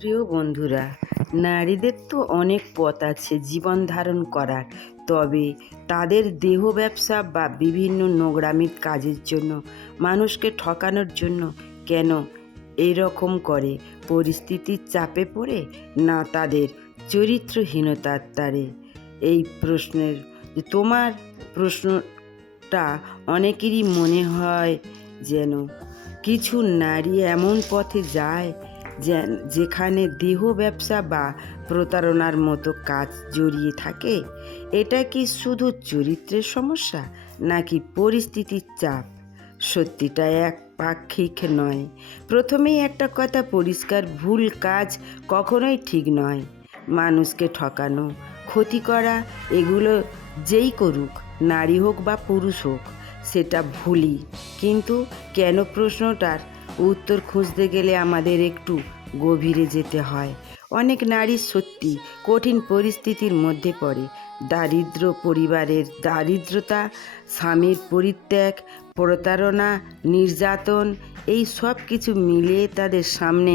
প্রিয় বন্ধুরা, নারীদের তো অনেক পথ আছে জীবন ধারণ করার। তবে তাদের দেহ ব্যবসা বা বিভিন্ন নোংরামির কাজের জন্য, মানুষকে ঠকানোর জন্য কেন এরকম করে? পরিস্থিতির চাপে পড়ে, না তাদের চরিত্রহীনতার তারে? এই প্রশ্নের তোমার প্রশ্নটা অনেকেরই মনে হয় যেন কিছু নারী এমন পথে যায় যেখানে দেহ ব্যবসা বা প্রতারণার মতো কাজ জড়িয়ে থাকে। এটা কি শুধু চরিত্রের সমস্যা, নাকি পরিস্থিতির চাপ? সত্যিটা এক পাক্ষিক নয়। প্রথমেই একটা কথা পরিষ্কার, ভুল কাজ কখনোই ঠিক নয়। মানুষকে ঠকানো, ক্ষতি করা, এগুলো যেই করুক, নারী হোক বা পুরুষ হোক, সেটা ভুলই। কিন্তু কেন, প্রশ্নটার উত্তর খুঁজতে গেলে আমাদের একটু গভীরে যেতে হয়। অনেক নারী সত্যি কঠিন পরিস্থিতির মধ্যে পড়ে। দারিদ্র পরিবারের দারিদ্রতা, স্বামীর পরিত্যাগ, প্রতারণা, নির্যাতন, এই সব কিছু মিলিয়ে তাদের সামনে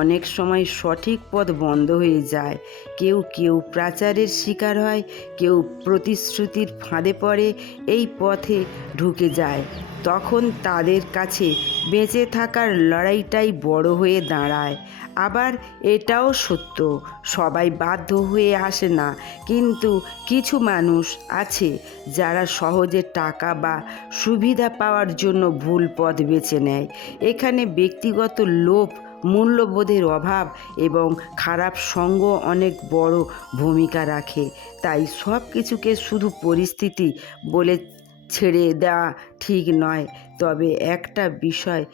অনেক সময় সঠিক পথ বন্ধ হয়ে যায়। কেউ কেউ প্রাচারের শিকার হয়, কেউ প্রতিশ্রুতির ফাঁদে পড়ে এই পথে ঢুকে যায়। তখন তাদের কাছে বেঁচে থাকার লড়াইটাই বড় হয়ে দাঁড়ায়। আবার এটাও সত্য, সবাই বাধ্য হয়ে আসে না, কিন্তু কিছু মানুষ আছে যারা সহজে টাকা বা সুবিধা পাওয়ার জন্য ভুল পথ বেছে নেয়। এখানে ব্যক্তিগত লোভ, মূল্যবোধের অভাব এবং খারাপ সঙ্গ অনেক বড় ভূমিকা রাখে। তাই সব কিছুকে শুধু পরিস্থিতি বলে ছেড়ে দেওয়া ঠিক নয়। তবে একটা বিষয়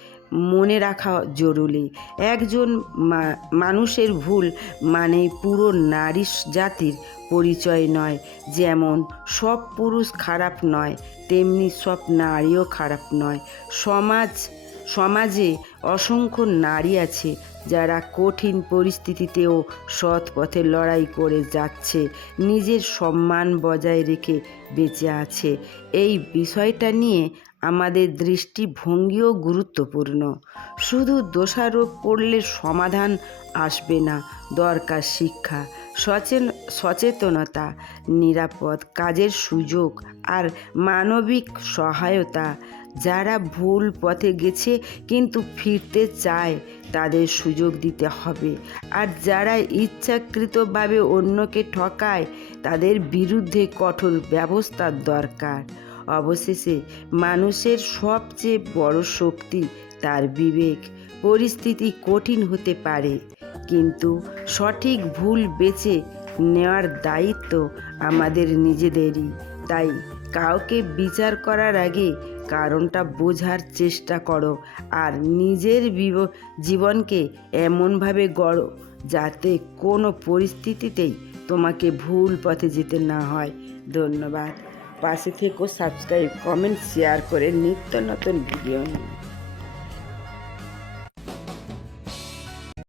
মনে রাখা জরুরি, একজন মানুষের ভুল মানেই পুরো নারী জাতির পরিচয় নয়। যেমন সব পুরুষ খারাপ নয়, তেমনি সব নারীও খারাপ নয়। সমাজে অসংখ্য নারী আছে যারা কঠিন পরিস্থিতিতেও সৎ পথে লড়াই করে যাচ্ছে, নিজের সম্মান বজায় রেখে বেঁচে আছে। এই বিষয়টা নিয়ে আমাদের দৃষ্টিভঙ্গিও গুরুত্বপূর্ণ। শুধু দোষারোপ করলে সমাধান আসবে না, দরকার শিক্ষা, সচেতনতা, নিরাপদ কাজের সুযোগ আর মানবিক সহায়তা। যারা ভুল পথে গেছে কিন্তু ফিরতে চায়, তাদের সুযোগ দিতে হবে। আর যারা ইচ্ছাকৃতভাবে অন্যকে ঠকায়, তাদের বিরুদ্ধে কঠোর ব্যবস্থার দরকার। অবশেষে মানুষের সবচেয়ে বড় শক্তি তার বিবেক। পরিস্থিতি কঠিন হতে পারে, কিন্তু সঠিক ভুল বেছে নেওয়ার দায়িত্ব আমাদের নিজেদেরই। তাই কাউকে বিচার করার আগে কারণটা বোঝার চেষ্টা করো, আর নিজের জীবনকে এমনভাবে গড়ো যাতে কোনো পরিস্থিতিতেই তোমাকে ভুল পথে যেতে না হয়। ধন্যবাদ। পাশে থেকো, সাবস্ক্রাইব, কমেন্ট, শেয়ার করে নিত্য নতুন ভিডিও নিয়ে।